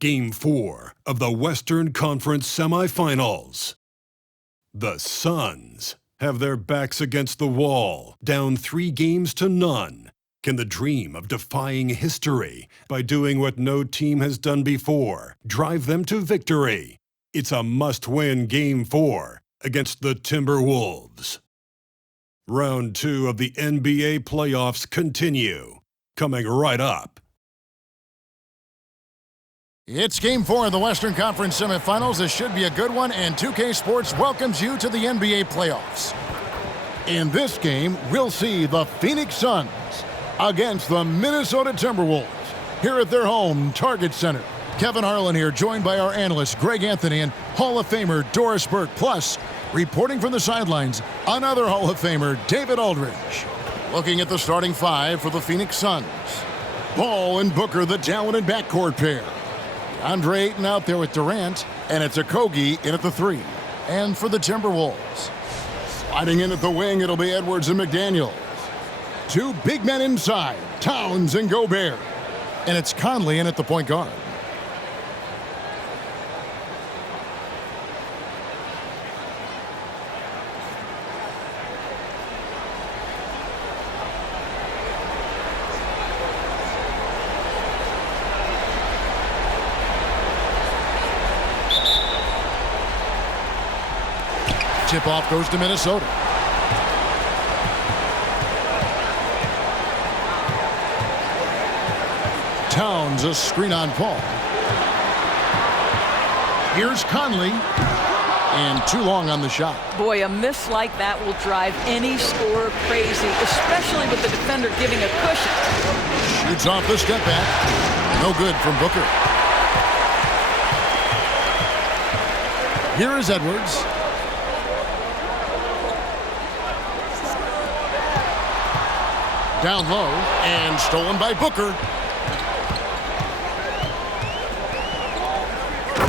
Game 4 of the Western Conference semifinals. The Suns have their backs against the wall, down 3-0. Can the dream of defying history by doing what no team has done before drive them to victory? It's a must-win Game 4 against the Timberwolves. Round 2 of the NBA playoffs continue. Coming right up. It's Game 4 of the Western Conference semifinals. This should be a good one, and 2K Sports welcomes you to the NBA playoffs. In this game, we'll see the Phoenix Suns against the Minnesota Timberwolves here at their home Target Center. Kevin Harlan here, joined by our analysts Greg Anthony and Hall of Famer Doris Burke. Plus, reporting from the sidelines, another Hall of Famer, David Aldridge. Looking at the starting five for the Phoenix Suns. Ball and Booker, the talented backcourt pair. Andre Ayton out there with Durant, and it's Okogie in at the 3. And for the Timberwolves, sliding in at the wing, it'll be Edwards and McDaniels. Two big men inside, Towns and Gobert. And it's Conley in at the point guard. Tip-off goes to Minnesota. Towns, a screen on Paul. Here's Conley. And too long on the shot. Boy, a miss like that will drive any scorer crazy, especially with the defender giving a cushion. Shoots off the step back. No good from Booker. Here is Edwards. Down low, and stolen by Booker.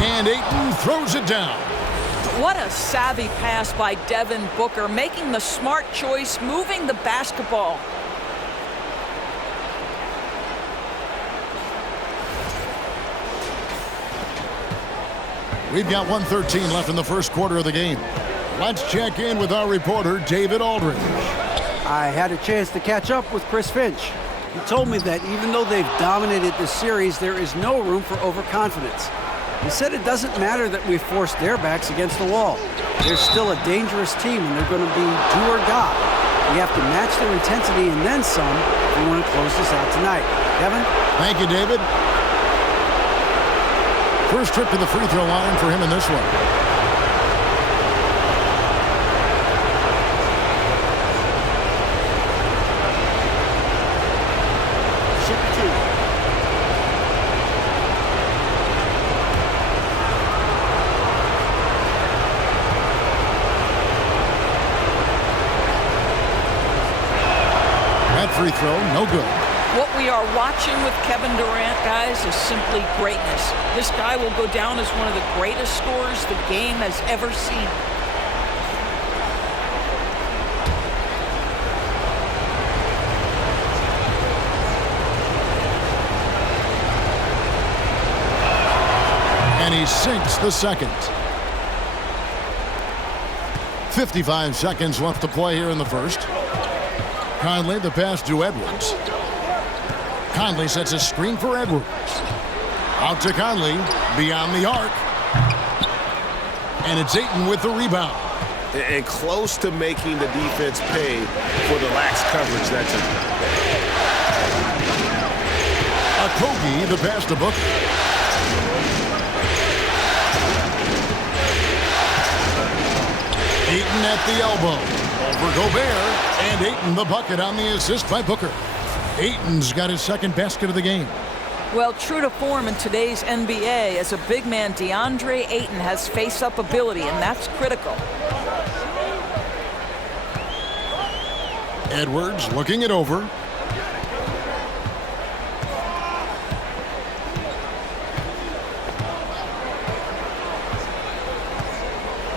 And Ayton throws it down. What a savvy pass by Devin Booker, making the smart choice, moving the basketball. We've got 1:13 left in the first quarter of the game. Let's check in with our reporter, David Aldridge. I had a chance to catch up with Chris Finch. He told me that even though they've dominated this series, there is no room for overconfidence. He said it doesn't matter that we've forced their backs against the wall. They're still a dangerous team, and they're going to be do or die. We have to match their intensity and then some if we want to close this out tonight. Kevin? Thank you, David. First trip to the free throw line for him in this one. Free throw, no good. What we are watching with Kevin Durant, guys, is simply greatness. This guy will go down as one of the greatest scorers the game has ever seen. And he sinks the second. 55 seconds left to play here in the first. Conley, the pass to Edwards. Conley sets a screen for Edwards. Out to Conley, beyond the arc. And it's Ayton with the rebound. And close to making the defense pay for the lax coverage that time. Okogie, the pass to Booker. Ayton at the elbow. Over Gobert. And Ayton the bucket on the assist by Booker. Ayton's got his second basket of the game. Well, true to form in today's NBA, as a big man, DeAndre Ayton has face-up ability, and that's critical. Edwards looking it over.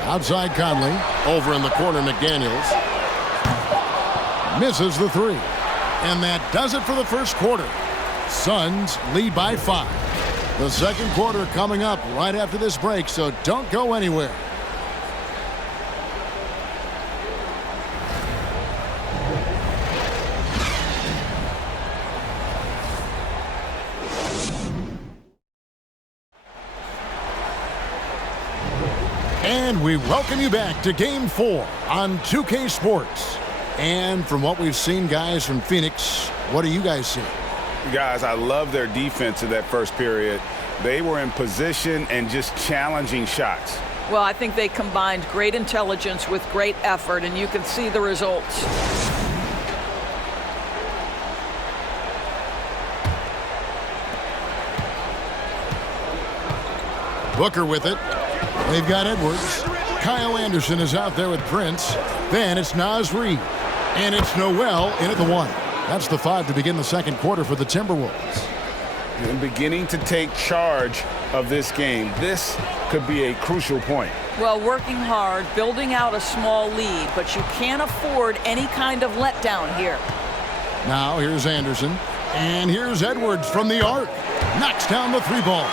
Outside Conley. Over in the corner, McDaniels. Misses the three. And that does it for the first quarter. Suns lead by 5. The second quarter coming up right after this break, so don't go anywhere. And we welcome you back to Game 4 on 2K Sports. And from what we've seen, guys, from Phoenix, what do you guys see? Guys, I love their defense in that first period. They were in position and just challenging shots. Well, I think they combined great intelligence with great effort, and you can see the results. Booker with it. They've got Edwards. Kyle Anderson is out there with Prince. Then it's Naz Reid. And it's Noel in at the 1. That's the 5 to begin the second quarter for the Timberwolves. And beginning to take charge of this game. This could be a crucial point. Well, working hard, building out a small lead, but you can't afford any kind of letdown here. Now here's Anderson. And here's Edwards from the arc. Knocks down the 3 ball.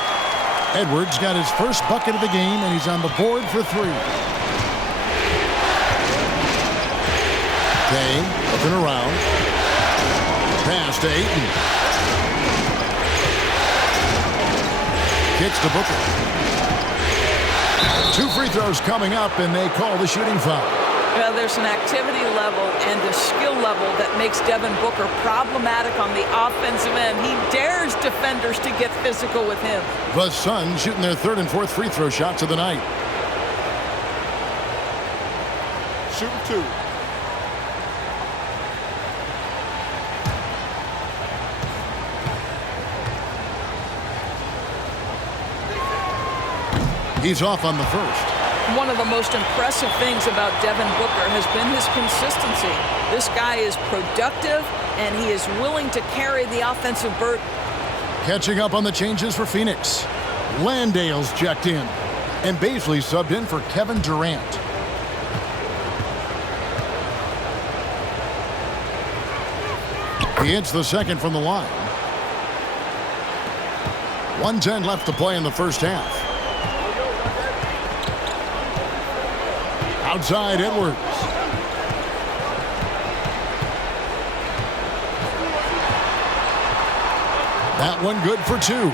Edwards got his first bucket of the game, and he's on the board for 3. Kay looking around. Pass to Ayton. Kicks to Booker. 2 free throws coming up, and they call the shooting foul. Well, there's an activity level and a skill level that makes Devin Booker problematic on the offensive end. He dares defenders to get physical with him. The Suns shooting their 3rd and 4th free throw shots of the night. Shooting 2. He's off on the first. One of the most impressive things about Devin Booker has been his consistency. This guy is productive, and he is willing to carry the offensive burden. Catching up on the changes for Phoenix. Landale's checked in, and Baisley subbed in for Kevin Durant. He hits the second from the line. 1:10 left to play in the first half. Outside Edwards. That one good for 2.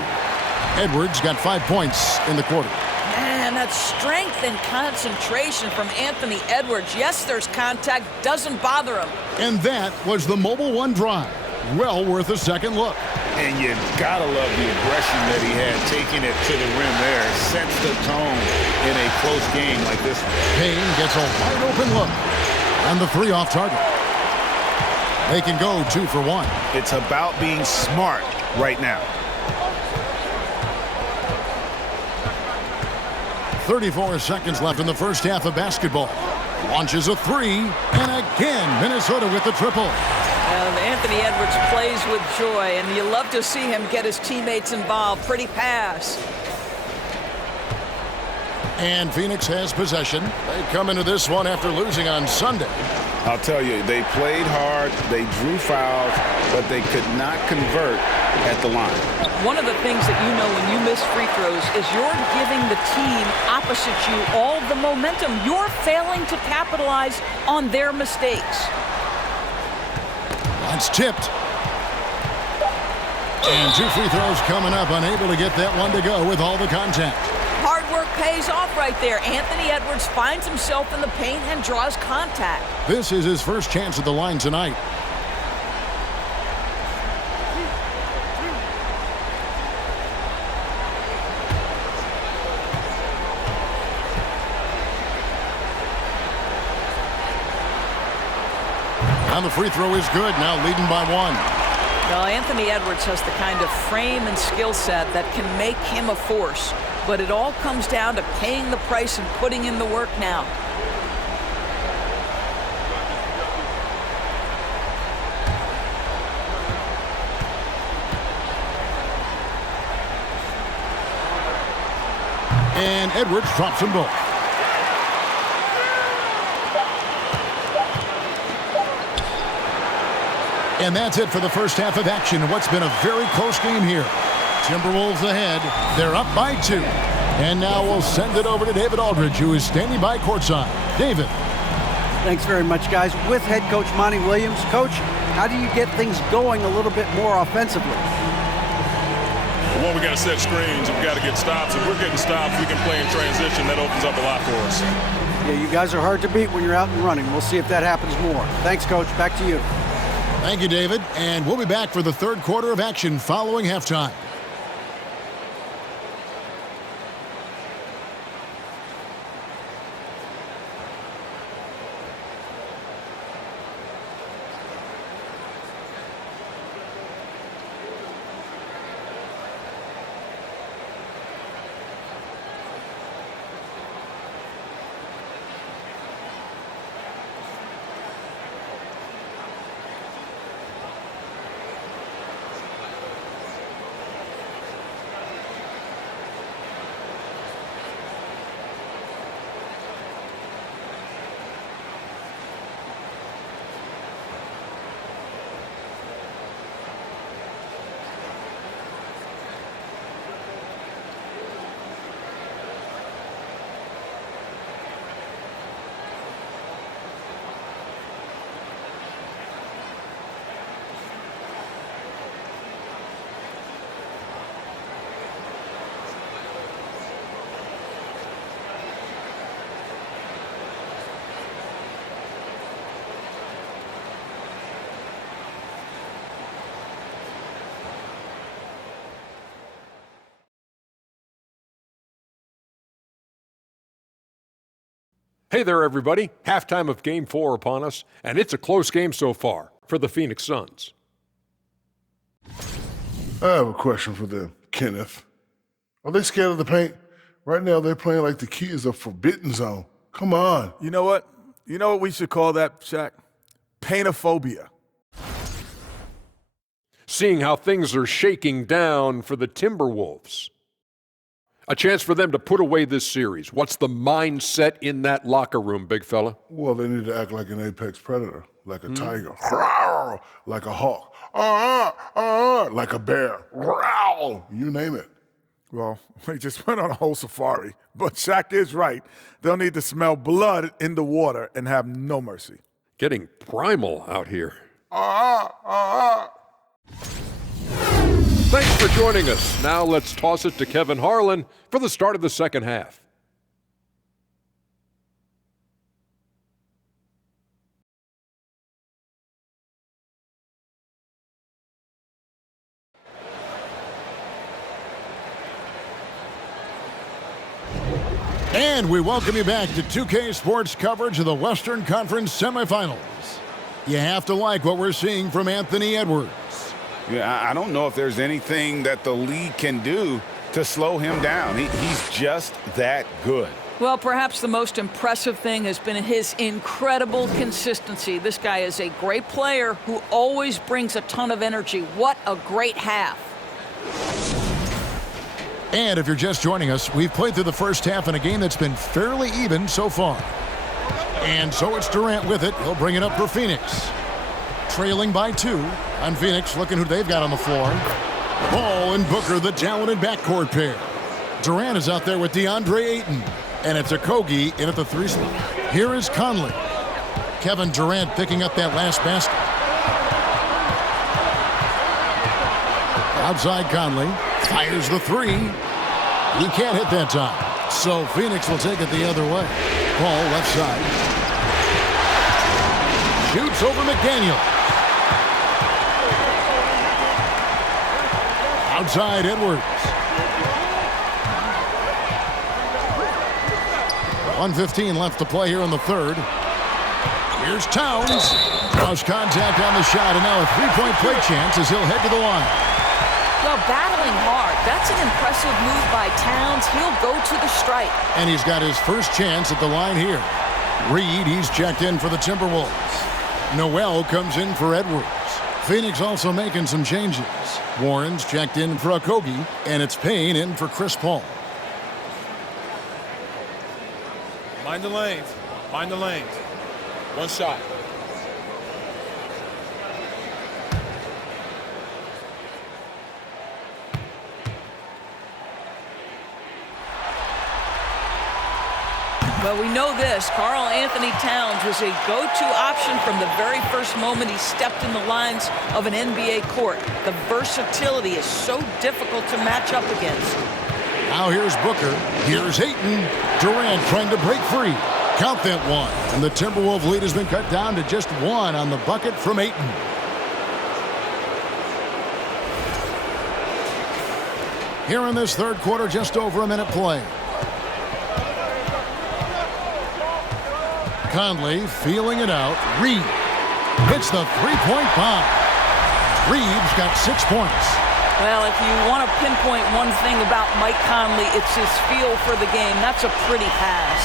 Edwards got 5 points in the quarter. Man, that's strength and concentration from Anthony Edwards. Yes, there's contact, doesn't bother him. And that was the Mobile One drive. Well worth a second look. And you gotta love the aggression that he had, taking it to the rim there. Sets the tone in a close game like this one. Payne gets a wide open look. And the 3 off target. They can go 2 for 1. It's about being smart right now. 34 seconds left in the first half of basketball. Launches a 3, and again, Minnesota with the triple. Anthony Edwards plays with joy, and you love to see him get his teammates involved. Pretty pass. And Phoenix has possession. They come into this one after losing on Sunday. I'll tell you, they played hard, they drew fouls, but they could not convert at the line. One of the things that you know when you miss free throws is you're giving the team opposite you all the momentum. You're failing to capitalize on their mistakes. That's tipped. And 2 free throws coming up, unable to get that one to go with all the contact. Hard work pays off right there. Anthony Edwards finds himself in the paint and draws contact. This is his first chance at the line tonight. And the free throw is good, now leading by 1. Now, Anthony Edwards has the kind of frame and skill set that can make him a force. But it all comes down to paying the price and putting in the work now. And Edwards drops them both. And that's it for the first half of action in what's been a very close game here. Timberwolves ahead. They're up by 2. And now we'll send it over to David Aldridge, who is standing by courtside. David. Thanks very much, guys. With head coach Monty Williams. Coach, how do you get things going a little bit more offensively? Well, we got to set screens. We got to get stops. If we're getting stops, we can play in transition. That opens up a lot for us. Yeah, you guys are hard to beat when you're out and running. We'll see if that happens more. Thanks, Coach. Back to you. Thank you, David. And we'll be back for the third quarter of action following halftime. Hey there, everybody. Halftime of Game 4 upon us, and it's a close game so far for the Phoenix Suns. I have a question for them, Kenneth. Are they scared of the paint? Right now, they're playing like the key is a forbidden zone. Come on. You know what? You know what we should call that, Shaq? Paintophobia. Seeing how things are shaking down for the Timberwolves. A chance for them to put away this series. What's the mindset in that locker room, big fella? Well, they need to act like an apex predator, like a tiger, like a hawk, like a bear, you name it. Well, we just went on a whole safari. But Shaq is right. They'll need to smell blood in the water and have no mercy. Getting primal out here. Thanks for joining us. Now let's toss it to Kevin Harlan for the start of the second half. And we welcome you back to 2K Sports coverage of the Western Conference semifinals. You have to like what we're seeing from Anthony Edwards. Yeah, I don't know if there's anything that the league can do to slow him down. He's just that good. Well, perhaps the most impressive thing has been his incredible consistency. This guy is a great player who always brings a ton of energy. What a great half. And if you're just joining us, we've played through the first half in a game that's been fairly even so far. And so it's Durant with it. He'll bring it up for Phoenix. Trailing by 2 on Phoenix, looking who they've got on the floor. Ball and Booker, the talented backcourt pair. Durant is out there with DeAndre Ayton. And it's Okogie in at the 3 spot. Here is Conley. Kevin Durant picking up that last basket. Outside Conley. Fires the 3. He can't hit that time. So Phoenix will take it the other way. Ball left side. Shoots over McDaniel. Outside Edwards. 1:15 left to play here in the third. Here's Towns. Draws contact on the shot, and now a three-point play chance as he'll head to the line. Well, battling hard. That's an impressive move by Towns. He'll go to the stripe. And he's got his first chance at the line here. Reed, he's checked in for the Timberwolves. Noel comes in for Edwards. Phoenix also making some changes. Warren's checked in for Okogie, and it's Payne in for Chris Paul. Mind the lanes. Mind the lanes. One shot. Well, we know this. Karl Anthony Towns was a go-to option from the very first moment he stepped in the lines of an NBA court. The versatility is so difficult to match up against. Now here's Booker. Here's Ayton. Durant trying to break free. Count that one. And the Timberwolves lead has been cut down to just one on the bucket from Ayton. Here in this third quarter, just over a minute play. Conley feeling it out. Reed hits the three-point bomb. Reed's got 6 points. Well, if you want to pinpoint one thing about Mike Conley, it's his feel for the game. That's a pretty pass.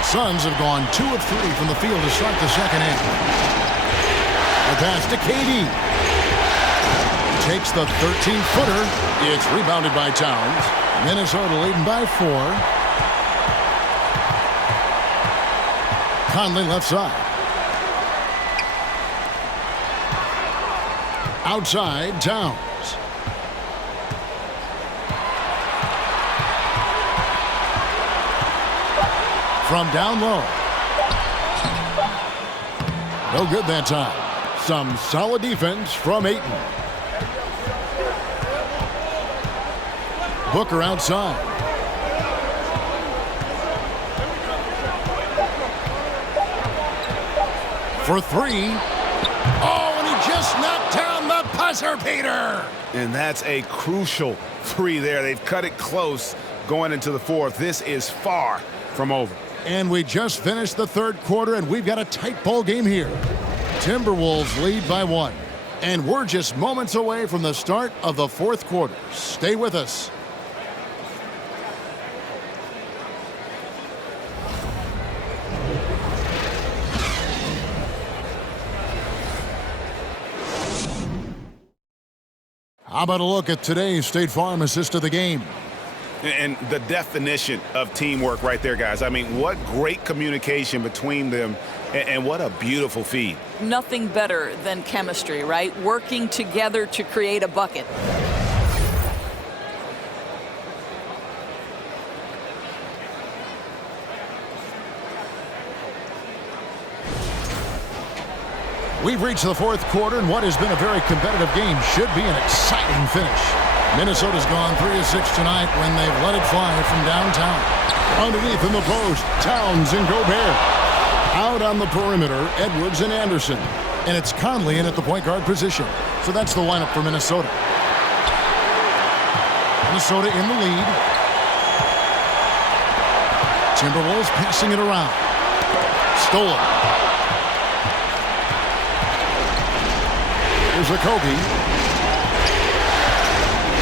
The Suns have gone 2 of 3 from the field to start the second half. The pass to KD. Takes the 13-footer. It's rebounded by Towns. Minnesota leading by 4. Conley left side. Outside, Towns. From down low. No good that time. Some solid defense from Ayton. Booker outside. For 3. Oh, and he just knocked down the buzzer beater. And that's a crucial 3 there. They've cut it close going into the fourth. This is far from over. And we just finished the third quarter, and we've got a tight ball game here. Timberwolves lead by 1. And we're just moments away from the start of the fourth quarter. Stay with us. How about a look at today's State Farm assist of the game? And the definition of teamwork right there, guys. I mean, what great communication between them, and what a beautiful feed. Nothing better than chemistry, right? Working together to create a bucket. We've reached the fourth quarter, and what has been a very competitive game should be an exciting finish. Minnesota's gone 3 of 6 tonight when they've let it fly from downtown. Underneath in the post, Towns and Gobert. Out on the perimeter, Edwards and Anderson. And it's Conley in at the point guard position. So that's the lineup for Minnesota. Minnesota in the lead. Timberwolves passing it around. Stolen. Here's Kobe.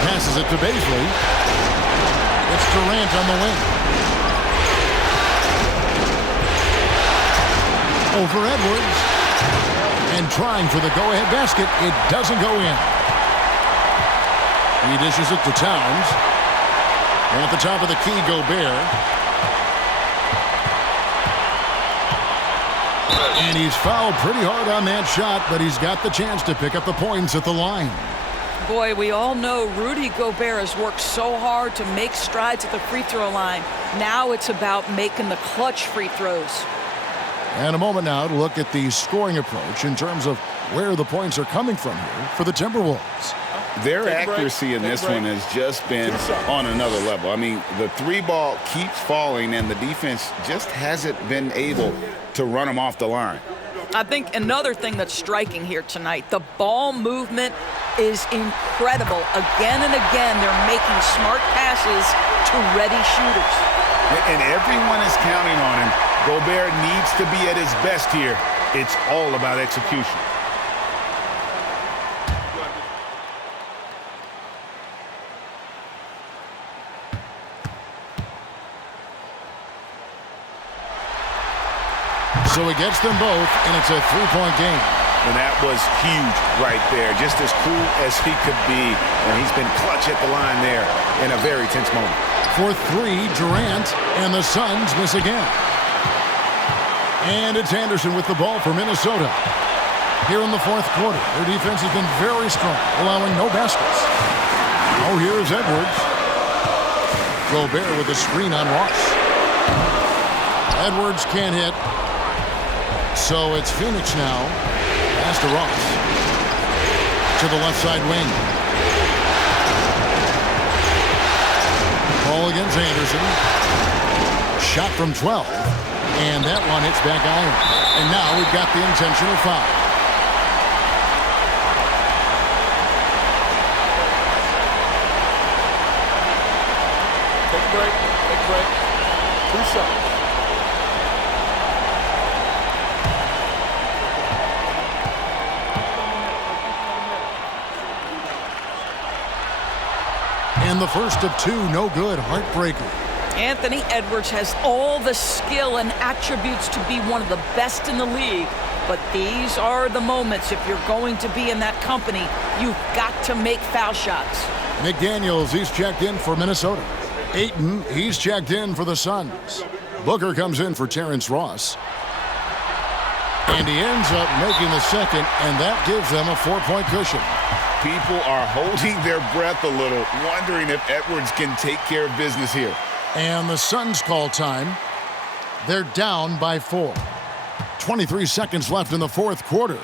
Passes it to Baisley. It's Durant on the wing. Over Edwards. And trying for the go-ahead basket. It doesn't go in. He dishes it to Towns. And at the top of the key, Gobert. And he's fouled pretty hard on that shot, but he's got the chance to pick up the points at the line. Boy, we all know Rudy Gobert has worked so hard to make strides at the free throw line. Now it's about making the clutch free throws. And a moment now to look at the scoring approach in terms of where the points are coming from here for the Timberwolves. Their accuracy in this one has just been on another level. I mean, the 3-ball keeps falling, and the defense just hasn't been able to run them off the line. I think another thing that's striking here tonight, the ball movement is incredible. Again and again, they're making smart passes to ready shooters. And everyone is counting on him. Gobert needs to be at his best here. It's all about execution. So he gets them both, and it's a 3-point game. And that was huge right there. Just as cool as he could be. And he's been clutch at the line there in a very tense moment. For 3, Durant, and the Suns miss again. And it's Anderson with the ball for Minnesota. Here in the fourth quarter, their defense has been very strong, allowing no baskets. Oh, here's Edwards. Gobert with a screen on Ross. Edwards can't hit. So it's Phoenix now. Pass to Ross. To the left side wing. Ball against Anderson. Shot from 12. And that one hits back iron. And now we've got the intentional foul. Take a break. Take a break. 2 shots. And the first of 2, no good. Heartbreaker. Anthony Edwards has all the skill and attributes to be one of the best in the league. But these are the moments, if you're going to be in that company, you've got to make foul shots. McDaniels, he's checked in for Minnesota. Ayton, he's checked in for the Suns. Booker comes in for Terrence Ross. And he ends up making the second, and that gives them a 4-point cushion. People are holding their breath a little, wondering if Edwards can take care of business here. And the Suns call time. They're down by 4. 23 seconds left in the fourth quarter.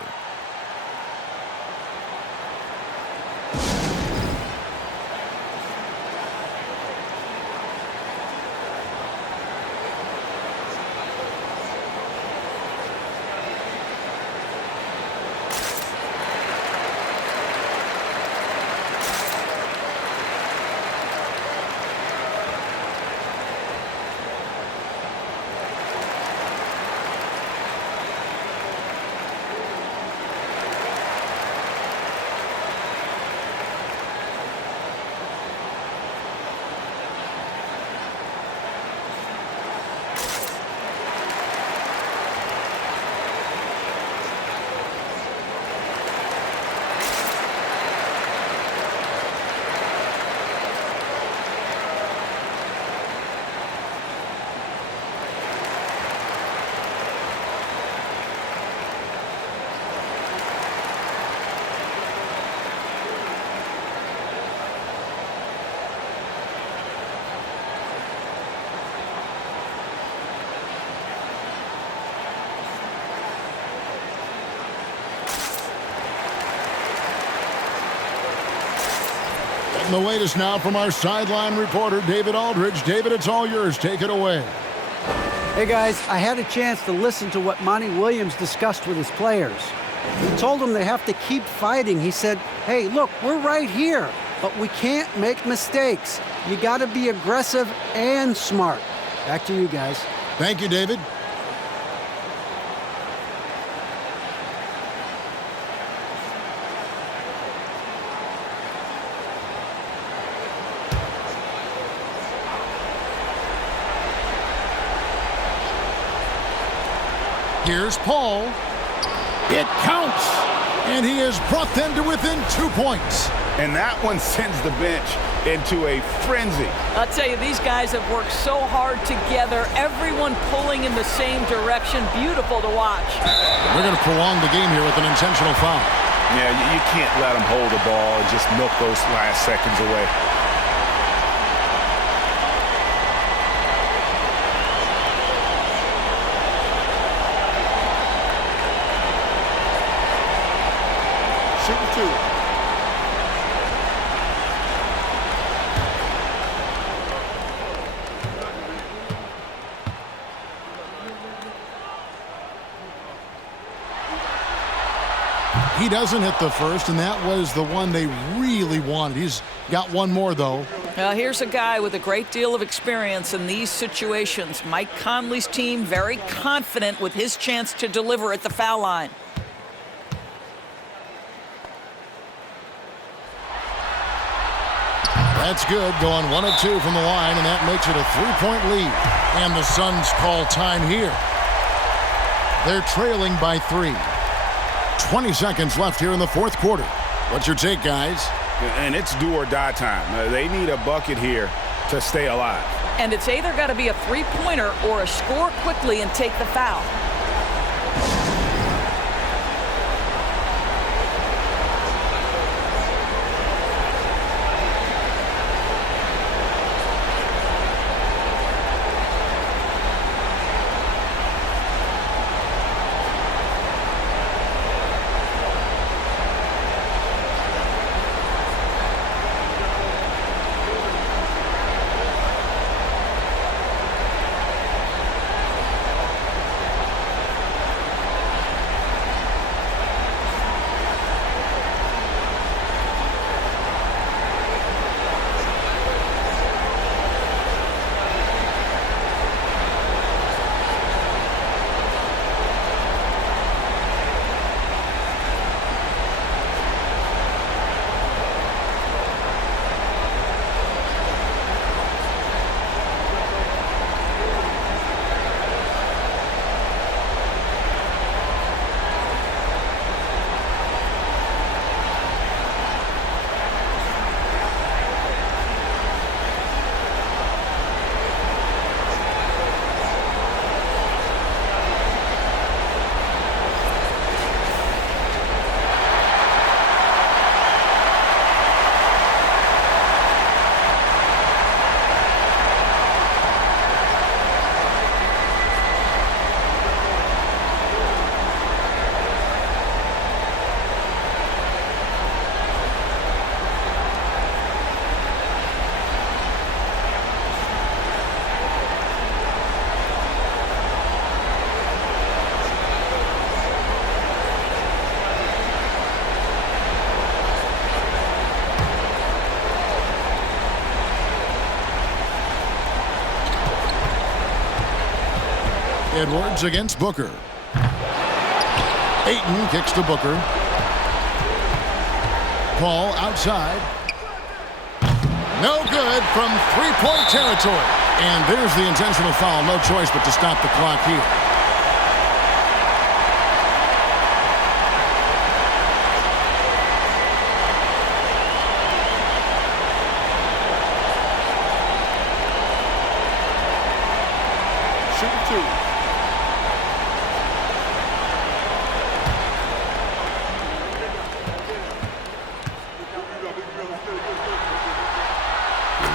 And the latest now from our sideline reporter, David Aldridge. David, it's all yours. Take it away. Hey, guys, I had a chance to listen to what Monty Williams discussed with his players. He told them they have to keep fighting. He said, hey, look, we're right here, but we can't make mistakes. You got to be aggressive and smart. Back to you guys. Thank you, David. Here's Paul. It counts. And he has brought them to within 2 points. And that one sends the bench into a frenzy. I'll tell you, these guys have worked so hard together. Everyone pulling in the same direction. Beautiful to watch. They're going to prolong the game here with an intentional foul. Yeah, you can't let them hold the ball and just milk those last seconds away. Shooting 2. He doesn't hit the first, and that was the one they really wanted. He's got one more, though. Here's a guy with a great deal of experience in these situations. Mike Conley's team very confident with his chance to deliver at the foul line. That's good, going 1 of 2 from the line, and that makes it a 3-point lead. And the Suns call time here. They're trailing by 3. 20 seconds left here in the fourth quarter. What's your take, guys? And it's do or die time. They need a bucket here to stay alive. And it's either got to be a three-pointer or a score quickly and take the foul. Edwards against Booker. Ayton kicks to Booker. Paul outside. No good from three-point territory. And there's the intentional foul. No choice but to stop the clock here. Shooting two.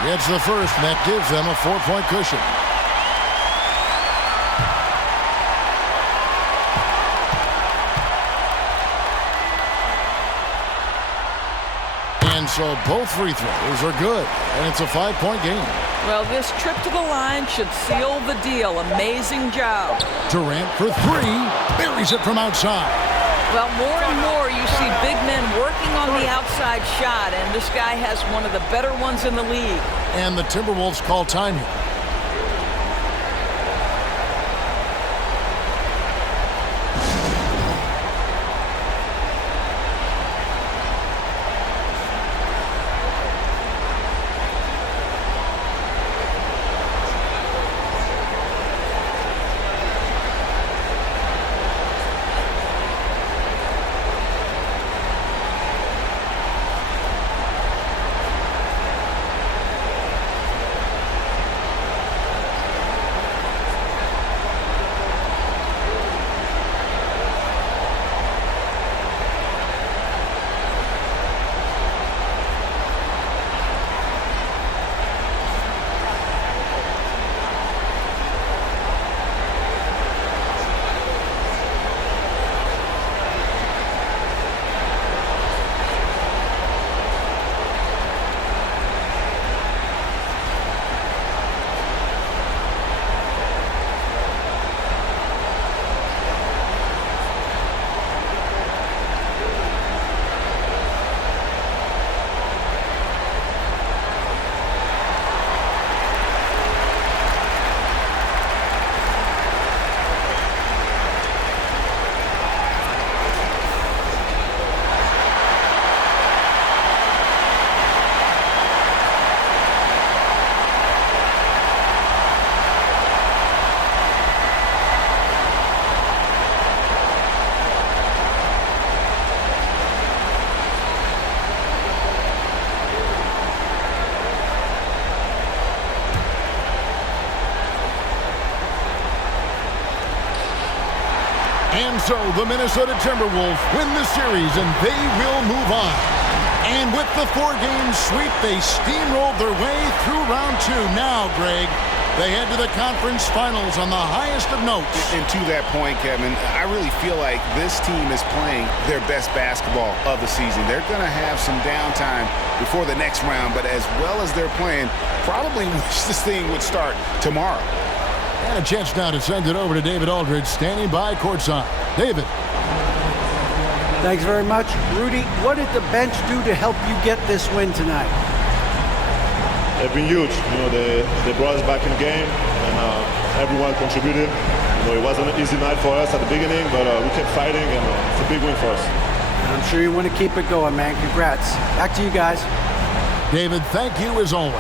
Gets the first, and that gives them a 4-point cushion. And so both free throws are good, and it's a 5-point game. Well, this trip to the line should seal the deal. Amazing job. Durant for three, buries it from outside. Well, more and more you see big men working on the outside shot, and this guy has one of the better ones in the league. And the Timberwolves call time here. And so the Minnesota Timberwolves win the series, and they will move on. And with the 4-game sweep, they steamrolled their way through round 2. Now, Greg, they head to the conference finals on the highest of notes. And to that point, Kevin, I really feel like this team is playing their best basketball of the season. They're going to have some downtime before the next round, but as well as they're playing, probably wish this thing would start tomorrow. And a chance now to send it over to David Aldridge, standing by courtside. David. Thanks very much. Rudy, what did the bench do to help you get this win tonight? They've been huge. They brought us back in the game, and everyone contributed. It wasn't an easy night for us at the beginning, but we kept fighting, and it's a big win for us. I'm sure you want to keep it going, man. Congrats. Back to you guys. David, thank you as always.